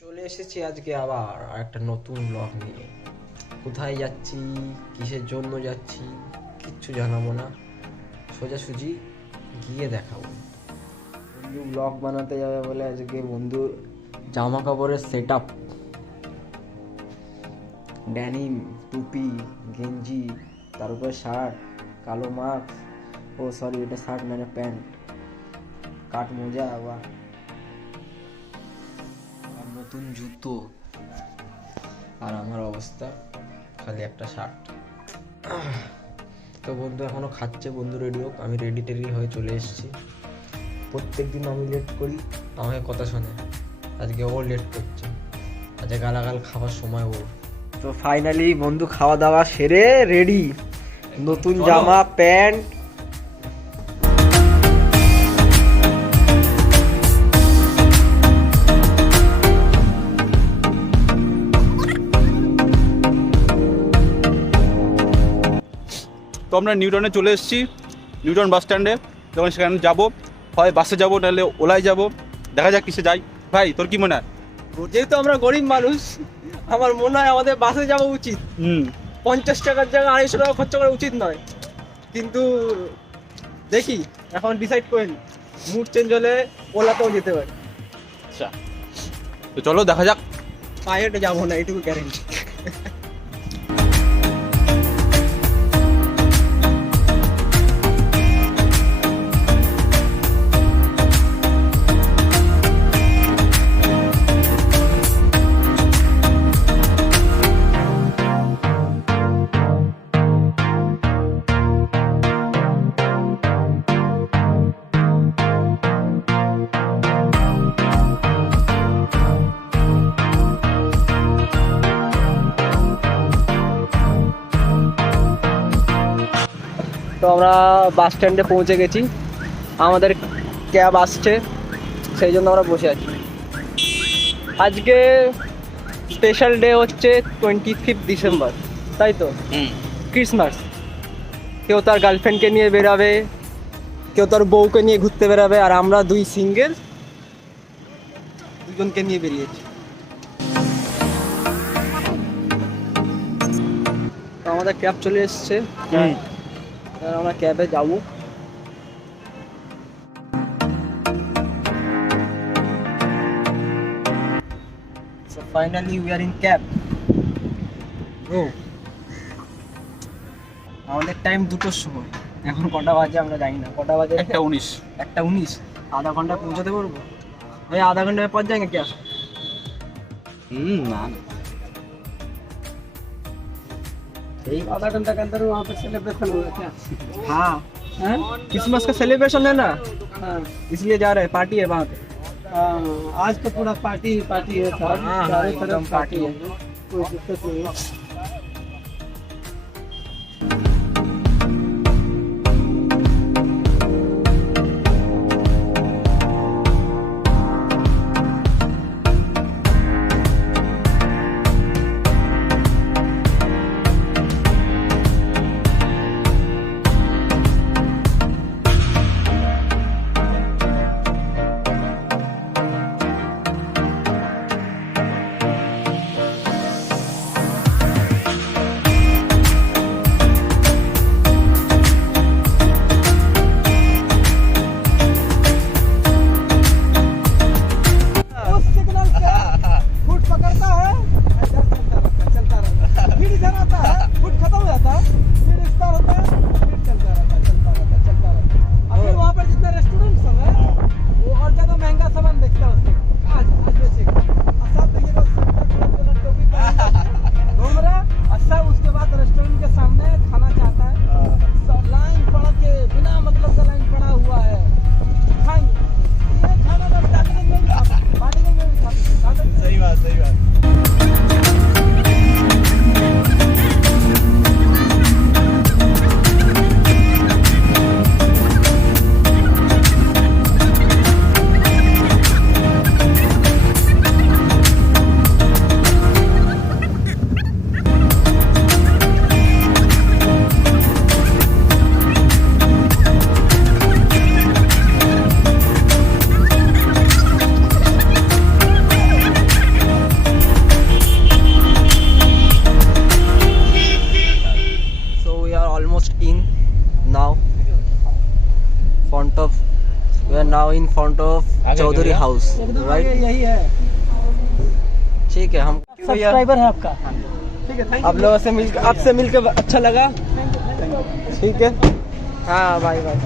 চলে এসেছি আজকে আবার একটা নতুন ব্লগ নিয়ে। কোথায় যাচ্ছি, কিসের জন্য যাচ্ছি কিচ্ছু জানাবো না, সোজাসুজি গিয়ে দেখাবো। বন্ধু ব্লগ বানাতে যাবে বলে আজকে বন্ধুর জামা কাপড়ের সেট আপ, ড্যানিম, টুপি, গেঞ্জি, তার উপরে শার্ট, কালো মাস্ক, ও সরি এটা শার্ট না, এটা প্যান্ট, কাট মোজা আবার আর নতুন জুতো। আর আমার অবস্থা খালি একটা শার্ট। তো বন্ধু এখনো খাচ্ছে, বন্ধু রেডি হোক, আমি রেডি টেডি হয়ে চলে এসেছি। প্রত্যেকদিন আমি লেট করি, আমাকে কথা শোনে, আজকে ও লেট করছে, আজকে গালাগাল খাবার সময় ওর। তো ফাইনালি বন্ধু খাওয়া দাওয়া সেরে রেডি, নতুন জামা প্যান্ট। তো আমরা নিউটনে চলে এসেছি, নিউটন বাস স্ট্যান্ডে। যখন সেখানে যাবো, হয় বাসে যাবো নাহলে ওলায় যাবো, দেখা যাক কিসে যাই। ভাই তোর কি মনে হয়? যেহেতু আমরা গরিব মানুষ, আমার মনে হয় আমাদের বাসে যাওয়া উচিত। 50 টাকার জায়গায় 250 টাকা খরচা করা উচিত নয়, কিন্তু দেখি এখন ডিসাইড করিনি। মুড চেঞ্জ হলে ওলাতেও যেতে পারি। আচ্ছা, তো চলো দেখা যাক। পায়ে হেঁটে যাবো না, এটুকু গ্যারেন্টি। তো আমরা বাস স্ট্যান্ডে পৌঁছে গেছি, আমাদের ক্যাব আসছে, সেই জন্য আমরা বসে আছি। আজকে স্পেশাল ডে হচ্ছে 25 ডিসেম্বর, তাই তো? ক্রিসমাস। কেউ তার গার্লফ্রেন্ডকে নিয়ে বেরাবে, কেউ তার বউকে নিয়ে ঘুরতে বেরাবে, আর আমরা দুই সিঙ্গেল দুজনকে নিয়ে বেরিয়েছি। তো আমাদের ক্যাব চলে এসছে, আমরা ক্যাবে যাবো। So finally we are in cab. Bro, আমাদের টাইম 2টোর সময়, এখন কটা বাজে আমরা জানি না। কটা বাজে? 1:19। 1:19। আধা ঘন্টা পৌঁছাতে পারবো ভাই? आधा घंटे में पहुंच जाएंगे क्या? না आधा घंटा के अंदर वहाँ पे सेलिब्रेशन होगा क्या? हाँ, क्रिसमस का सेलिब्रेशन है ना, इसलिए जा रहे हैं, पार्टी है वहाँ पे। आज तो पूरा पार्टी पार्टी है, चारों तरफ पार्टी है, कोई दिक्कत नहीं है। Now in front of Chaudhary house, right? यही है, ठीक है, हम सब्सक्राइबर है आपका। ठीक है, आप लोगों से मिलकर, आपसे मिलकर अच्छा लगा। ठीक है, हाँ, bye bye.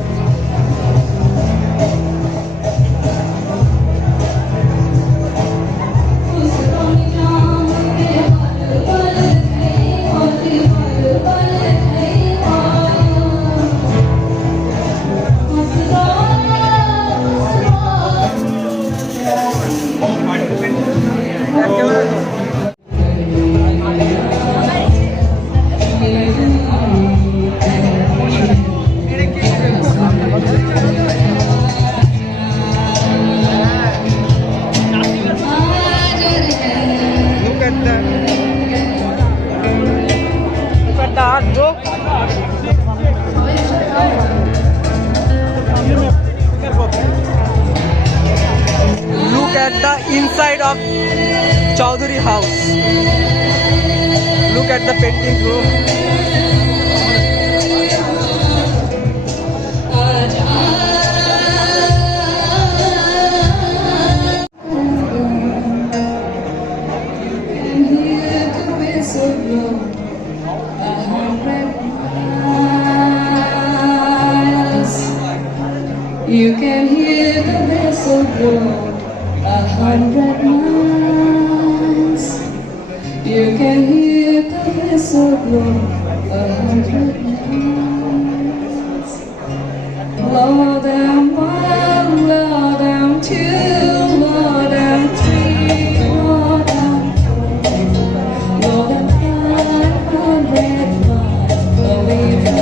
Look at the inside of Chaudhary House. Look at the paintings, bro. You can hear the whistle blow 100 miles. You can hear the whistle blow 100 miles. Low down one, low down two, low down three, low down four, low down 500 miles away from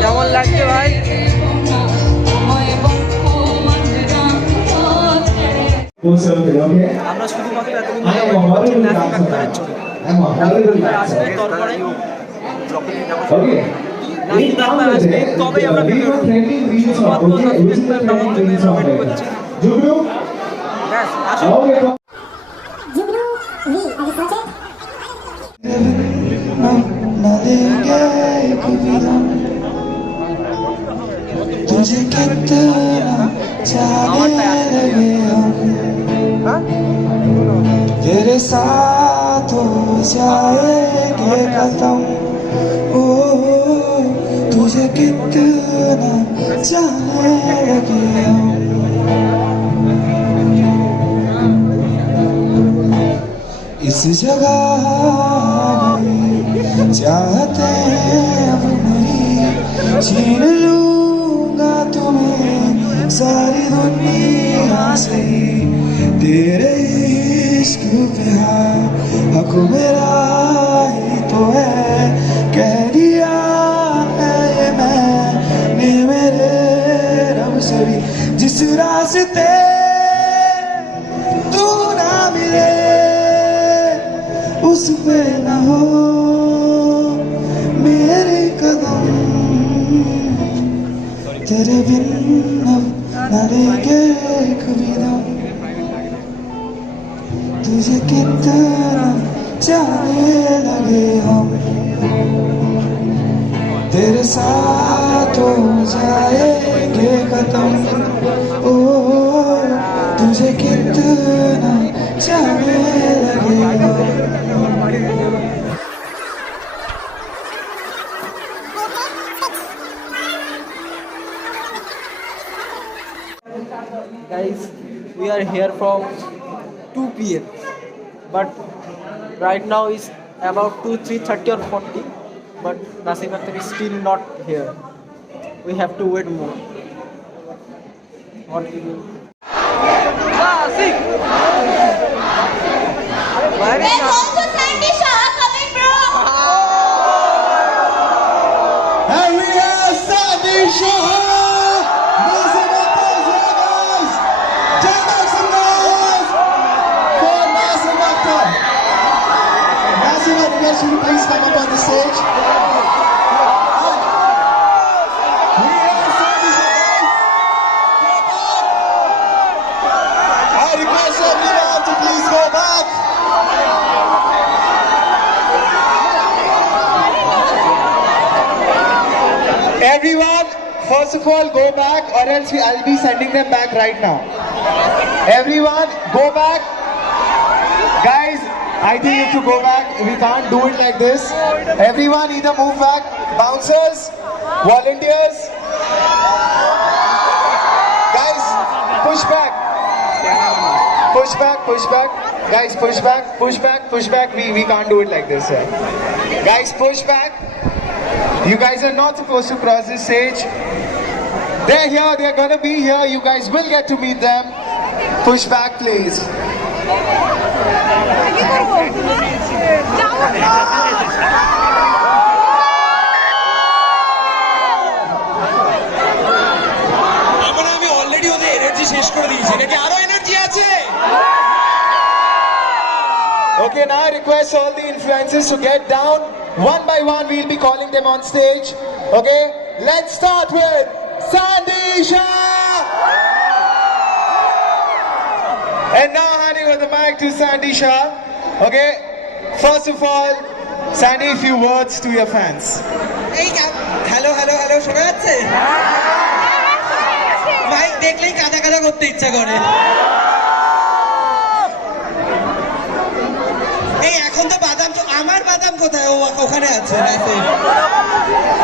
কেমন লাগছে ভাই? আমরা শুধুমাত্র এতদিন আসবে তারপরে doctor আসবে, তবেই আমরা ভিডিও শুধুমাত্র সাসপেন্সের নামার জন্য ওয়েট করছি। ব্যাস, আসুন। तुझे कितना चाहने लगे हम, तेरे साथ हो जाएंगे खत्म। ओ तुझे कितना चाहने लगे हम, इस जगह चाहते हैं अब नहीं, छीन लूंगा तुम्हें सारी दुनिया से, तेरे इश्क पे हक मेरा ही तो है, कह दिया है ये मैंने मेरे रब से भी, जिस रास्ते तू ना मिले उस पे न हो मेरे कदम, तेरे बिन अब न लेंगे कभी दम। तुझे कितना चाहने लगे हम, तेरे साथ हो जाएंगे खत्म। ओ तुझे कितना चाहने लगे हम। Guys, we are here from 2 p.m. But right now is about 3:30 or 40. But Nasim Akhtar is still not here. We have to wait more. What do you do? Where is Nasim? And we have Sandy Shah! Nasim Akhtar's brothers! Make some noise for Nasim Akhtar! Nasim, I request you to please come up on the stage. We have Sandy Shah, guys! Go back! I request everyone to please go back! Everyone, first of all, go back or else I'll be sending them back right now. Everyone, go back. Guys, I think you have to go back. We can't do it like this. Everyone either move back. Bouncers, volunteers. Guys, push back. Push back, push back. Guys, push back, push back, push back. We can't do it like this. Guys, push back. You guys are not supposed to cross this stage. They're here, they're gonna be here. You guys will get to meet them. Push back, please. আমি already ওদের energy শেষ করে দিয়েছি, নাকি আরো energy আছে? Okay, now I request all the influencers to get down. One by one, we'll be calling them on stage. Okay, let's start with Sandy Shah. And now handing over the mic to Sandy Shah. Okay, first of all, Sandy, a few words to your fans. এই hello hello hello, শোনা যাচ্ছে? Mic দেখলেই কাদা কাদা করতে ইচ্ছা করে। এই এখন তো বাদাম, তো আমার বাদাম কোথায়? ও ওখানে আছে। নাসিম,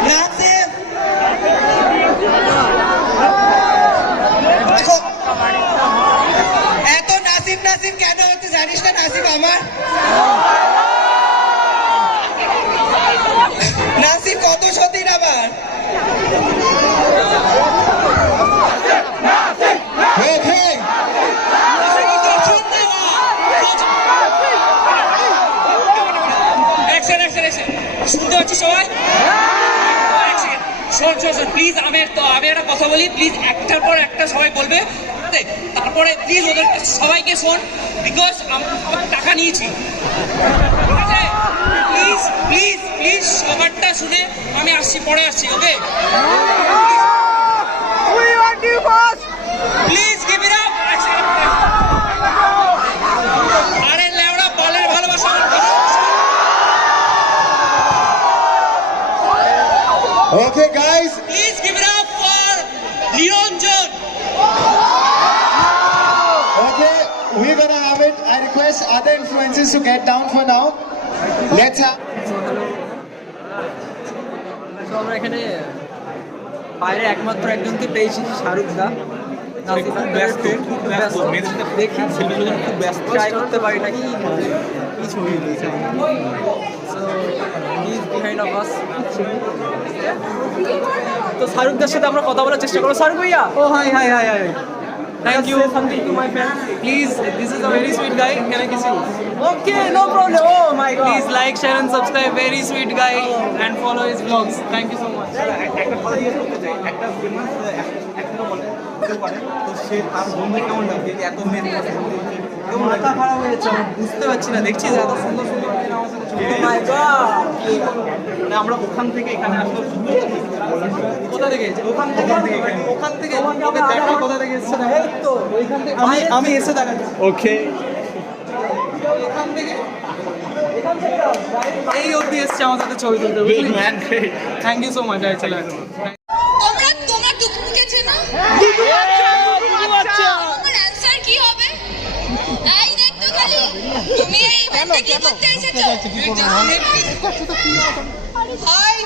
নাসিম এত নাসিম নাসিম কেন হতে জানিস না? নাসিম আমার, নাসিম কত সতীন আমার। Hey, hey. শুনতে পাচ্ছি সবাই? শোন শোন শোন, প্লিজ আমি একটা কথা বলি, প্লিজ একটার পর একটা সবাই বলবে, তারপরে প্লিজ ওদের সবাইকে শোন, বিকজ আমার টাকা নিয়েছি, ঠিক আছে? প্লিজ প্লিজ প্লিজ সবারটা শুনে আমি আসছি, পরে আসছি, okay? Please give it up. আরে লেওড়া, বলের ভালোবাসা আমার কথা। Okay, guys. Please give it up for Niranjan. Okay, we're gonna have it. I request other influencers to get down for now. Let's have. তো আমরা এখানে বাইরে একমাত্র একজনকে পেয়েছি, শাহরুখ দা। খুব ব্যস্ত, দেখি খুব ব্যস্ত। ট্রাই করতে পারি নাকি কি ছবি দিয়েছে। তো শাহরুখদের সাথে আমরা কথা বলার চেষ্টা করবো। শাহরুখ ভাইয়া, ও hi hi hi hi, Thank you. Say something to my fans. Please, this is a very sweet guy. Can I kiss you? Okay, no problem. Oh my god. Please like, share and subscribe. Very sweet guy and follow his vlogs. Thank you so much. একটা কথা জিজ্ঞেস করতে চাই, একটা famous actor বলে কেউ করে, তো সে তার বন্ধু কেমন লাগে যে এত মেয়ে মাথা খারাপ হয়ে যাচ্ছে, আমি বুঝতে পারছি না। দেখছিস এত সুন্দর সুন্দর Oh my god. মানে আমরা ওখান থেকে এখানে আসলে কোথা থেকে? ওখান থেকে ওকে দেখা, কোথা থেকে এসেছে না? এই তো ওইখান থেকে। আমি এসে দেখাচ্ছি। ওকে, এখান থেকে এই অবধি এসছে আমার সাথে ছবি তুলতে। Thank you so much. চলে আসো। তোমরা তোমার দুঃখকে চেনো? আমার অ্যানসার কি হবে? এই দেখ তো খালি, তুমি এই ইভেন্টে কি করতে এসেছো? Hi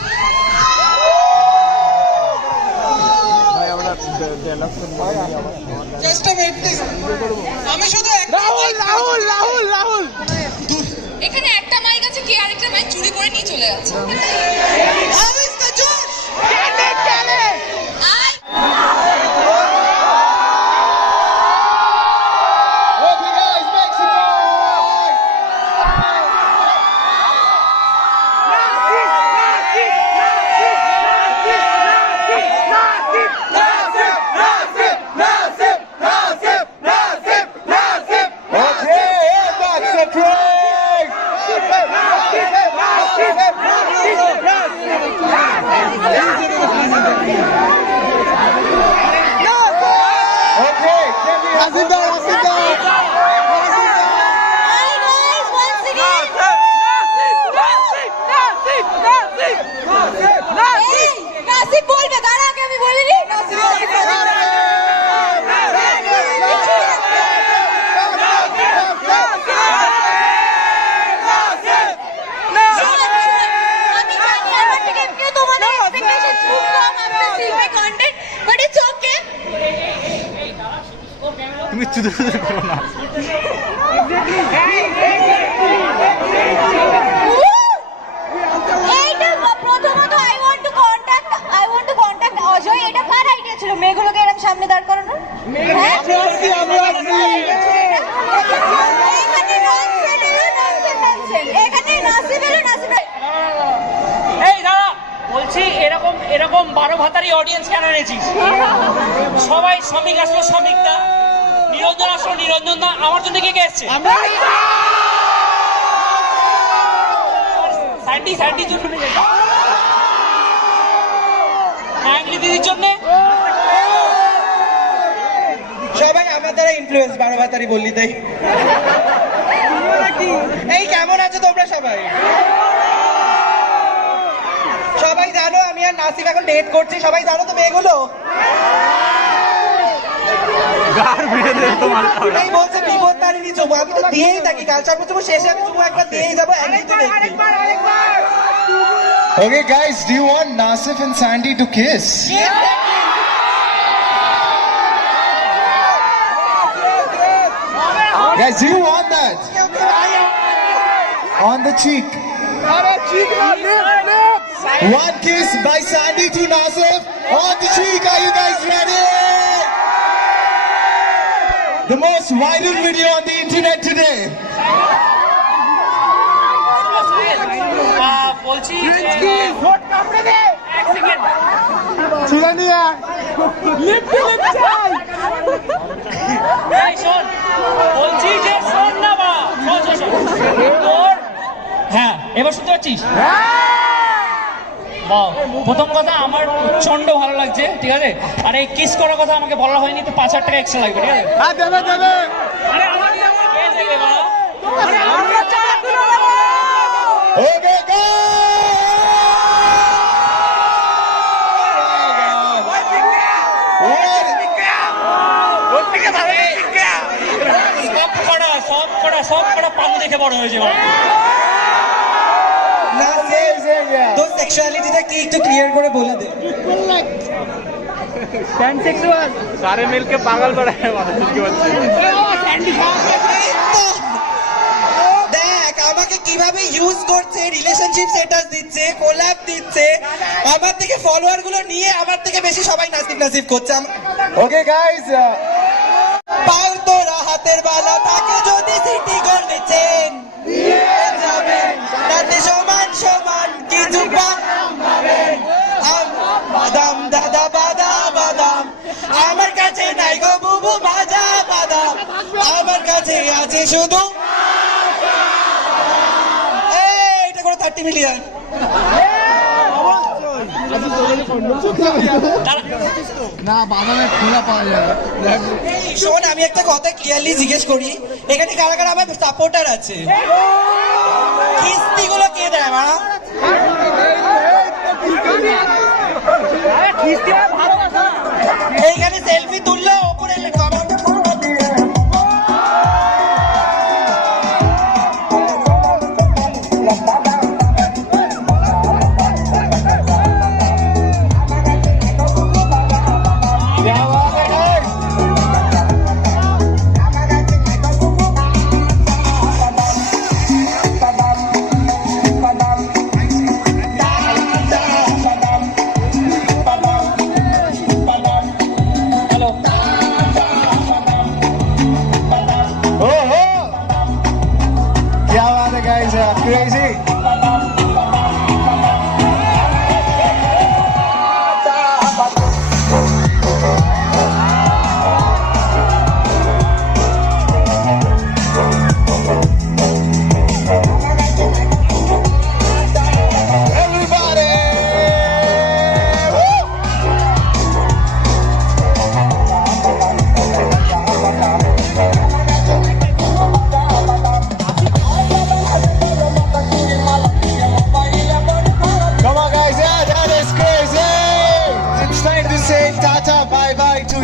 just a minute please আমি শুধু রাহুল এখানে একটা মাইক আছে, কে আরেকটা মাইক চুরি করে নিয়ে চলে যাচ্ছে। হাউ ইজ দ্য জোশ আয় Okay, guys, make some noise. Okay, that's the train. Okay, can we have sit down? নাসিব বলবে, তার আগে আমি বলিনি নাসিব তুমি চুদে করো না। প্রথমত I want to contact Ajay. এটা কার আইডিয়া ছিল মেয়েগুলোকে এরকম সামনে দাঁড় করানো? এখানে নাসিব এলো, এই দাঁড়া, বলছি এরকম এরকম 12 ভাতারি অডিয়েন্স কেন এনেছিস? সবাই শ্রমিক আসলো, শ্রমিক দা, নিরঞ্জন আসলো, নিরঞ্জন দা, আমার জন্য কে কে এসছে? স্যান্ডির জন্য অ্যাংলি দিদির জন্য সবাই আমার দ্বারা ইনফ্লুয়েন্স, 12 ভাতারি বললি তাই। এই কেমন আছো তোমরা সবাই? সবাই জানো আমি আর নাসিব এখন ডেট করছি, সবাই জানো তো মেয়েগুলো? এই বলছে বিপদ তারিণী চুমু, আমি তো দিয়েই থাকি, কালচার চুমু শেষে আমি চুমু একবার দিয়েই যাবো, একদিন তো দেখবি। Okay, guys, do you want Nasif and Sandy to kiss? Guys, do you want that? On the cheek. One kiss by Sandy to Nasif on the cheek. Are you guys ready? The most viral video on the internet today. বলছি এক second, এই শোন, বলছি যে শোন না বা তোর, হ্যাঁ এবার শুনতে পাচ্ছিস? বাহ, প্রথম কথা আমার প্রচন্ড ভালো লাগছে, ঠিক আছে? আর এই কিস করার কথা আমাকে বলা হয়নি, তো 5,000 টাকা এক্সট্রা লাগবে, ঠিক আছে? আরে আমার কে দেবে বাবা? Okay, go! সব কটা পান দেখে বড় হয়েছে। তো সেক্সুয়ালিটিটা কি একটু ক্লিয়ার করে বলে দে। सारे मिल के पागल बनाए দেখ আমাকে কিভাবে ইউজ করছে, রিলেশনশিপ স্ট্যাটাস দিচ্ছে, কোল্যাব দিচ্ছে, আমার থেকে ফলোয়ার গুলো নিয়ে আমার থেকে বেশি সবাই নাসিব নাসিব করছে। Okay, guys. পাল তোরা হাতের বালা থাকে যদি সিটি গোল চেন যাবেন তাতে সমান সমান কিছু বাদাম দাদা বাদাম আমার কাছে নাই গো বুবু ভাজা বাদাম, আমার কাছে আছে শুধু এটা করে 30 মিলিয়ন। শোন আমি একটা কথা ক্লিয়ারলি জিজ্ঞেস করি, এখানে কারা কারা আমার সাপোর্টার আছে? কিস্তি গুলো কে দেয় মা? এইখানে সেলফি তুললে ওপরে কমেন্ট क्या बात है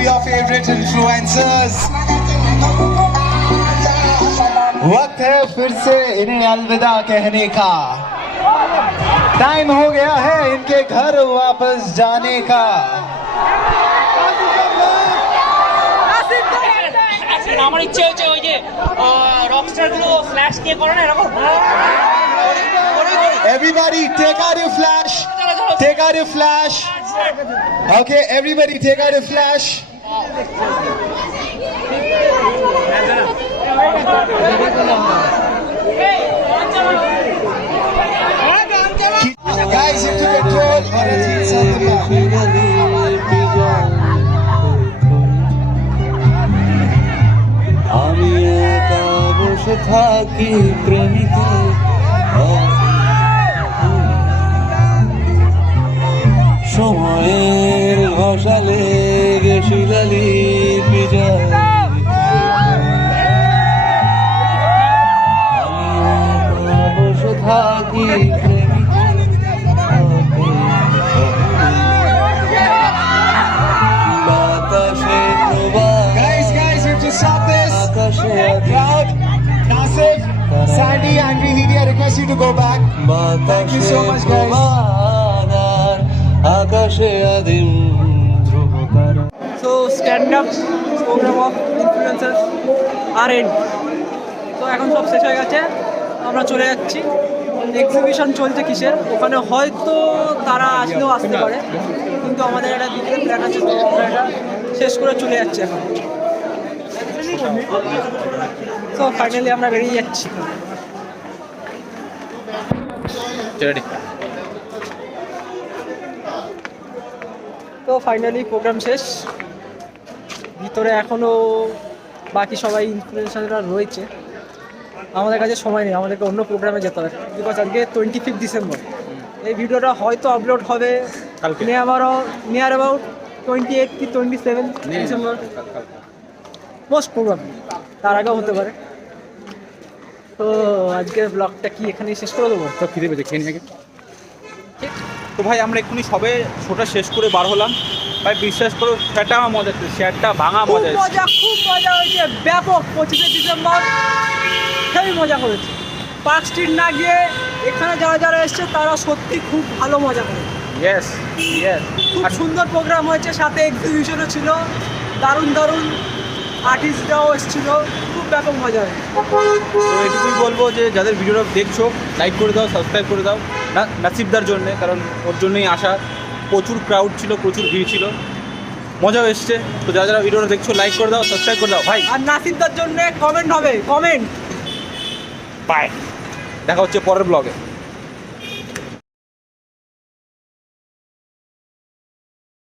your favorite influencers. वक्त है फिर से इन्हें अलविदा कहने का, टाइम हो गया है इनके घर वापस जाने का। আমার ইচ্ছে হচ্ছে ওই যে রকস্টার গুলো ফ্ল্যাশ নিয়ে করে না এরকম। Everybody take out your flash, take out your flash. Okay, everybody take out your flash. Guys, into control. আমি একা বসে থাকি প্রেমিকে সময়ের ঘষালে গেছিলালি বিজয় আমি একা বসে থাকি Stop this. Crowd, Nasif, Sandy, and Rihidi, I request you to go back. Thank you so much, guys. So stand up program of influencers are end. তো এখন সব শেষ হয়ে গেছে, আমরা চলে যাচ্ছি। এক্সিবিশন চলছে কিসের, ওখানে হয়তো তারা আসলেও আসতে পারে, কিন্তু আমাদের একটা দিকের প্ল্যান আছে, তো আমরা এটা শেষ করে চলে যাচ্ছি এখন। তো ফাইনালি আমরা বেরিয়ে যাচ্ছি। তো ফাইনালি প্রোগ্রাম শেষ, ভিতরে এখনও বাকি সবাই ইনফ্লুয়েন্সাররা রয়েছে। আমাদের কাছে সময় নেই, আমাদেরকে অন্য প্রোগ্রামে যেতে হবে, বিকজ আজকে 25 ডিসেম্বর। এই ভিডিওটা হয়তো আপলোড হবে নিয়ার অ্যাবাউট 28 কি 27 ডিসেম্বর মোস্ট প্রোগ্রাম, তার আগেও হতে পারে। তো আজকের ব্লগটা কি এখানেই শেষ করে দেবো? তো খিদে পেয়েছে, খেয়ে নিয়ে আগে। তো ভাই আমরা এক্ষুনি সবে শোটা শেষ করে বার হলাম ভাই, বিশ্বাস করো সেটা আমার মজা হচ্ছে, শেয়ারটা ভাঙা খুব মজা মজা, খুব মজা হয়েছে, ব্যাপক। 25 ডিসেম্বর হেবি মজা করেছে। পার্ক স্ট্রিট না গিয়ে এখানে যারা যারা এসছে তারা সত্যি খুব ভালো মজা করেছে। ইয়েস ইয়েস, খুব সুন্দর প্রোগ্রাম হয়েছে, সাথে এক্সিবিশনও ছিল, দারুণ দারুণ আর্টিস্টরাও এসেছিল, খুব ব্যাপক মজা হয়েছে। তো এটুকুই বলবো যে যাদের ভিডিওটা দেখছো লাইক করে দাও, সাবস্ক্রাইব করে দাও নাসিবদার জন্যে, কারণ ওর জন্যই আসা। প্রচুর ক্রাউড ছিল, প্রচুর ভিড় ছিল, মজাও এসছে। তো যারা যারা ভিডিওটা দেখছো লাইক করে দাও, সাবস্ক্রাইব করে দাও ভাই। আর নাসিবদার জন্য কমেন্ট হবে, কমেন্ট। বাই, দেখা হচ্ছে পরের ব্লগে।